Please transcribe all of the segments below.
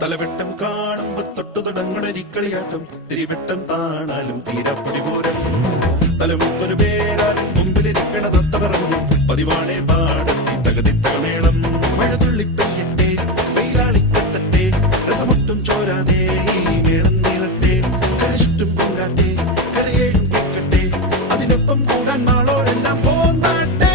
തലവെട്ടം കാണുമ്പോ തൊട്ടു തുടങ്ങണരിക്കളിയാട്ടം തിരിവെട്ടം താണാലും തീരപ്പൊടി പോരം തലമുത്തൊരു പേരാലും മുമ്പിലിരിക്കണ തത്ത പറഞ്ഞു പതിവാണേ പാടത്തി തകതിത്തകമേളം മഴതുള്ളി പെയ്യട്ടെ വെയിലാളിക്കത്തട്ടെ രസമൊട്ടും ചോരാതെ ഈ മേളം നീളട്ടെ കരചുറ്റും പൊങ്കാട്ടെ കരയേഴും കേൾക്കട്ടെ അതിനൊപ്പം കൂടാൻ നാളോരെല്ലാം പോന്നാട്ടെ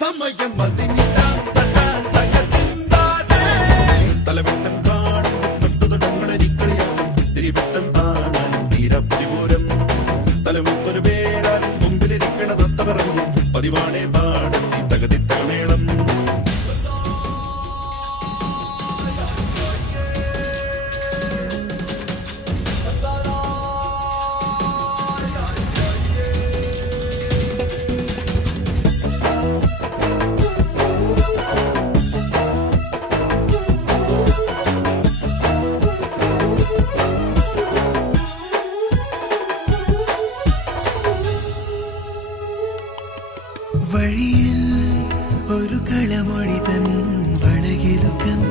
സമയം തലവെട്ടം കാണുമ്പോ തൊട്ടു തുടങ്ങണരിക്കളിയാട്ടം തിരിവെട്ടം താണാലും തീരപ്പുരിപൂരം തലമുത്തൊരു പേരാലും മുമ്പിലിരിക്കണ തത്ത പറഞ്ഞു പതിവാണേ പാടത്തി തകതിത്തകമേളം വഴിയിൽ ഒരു കളമൊഴി തൻ വളകിലുക്കം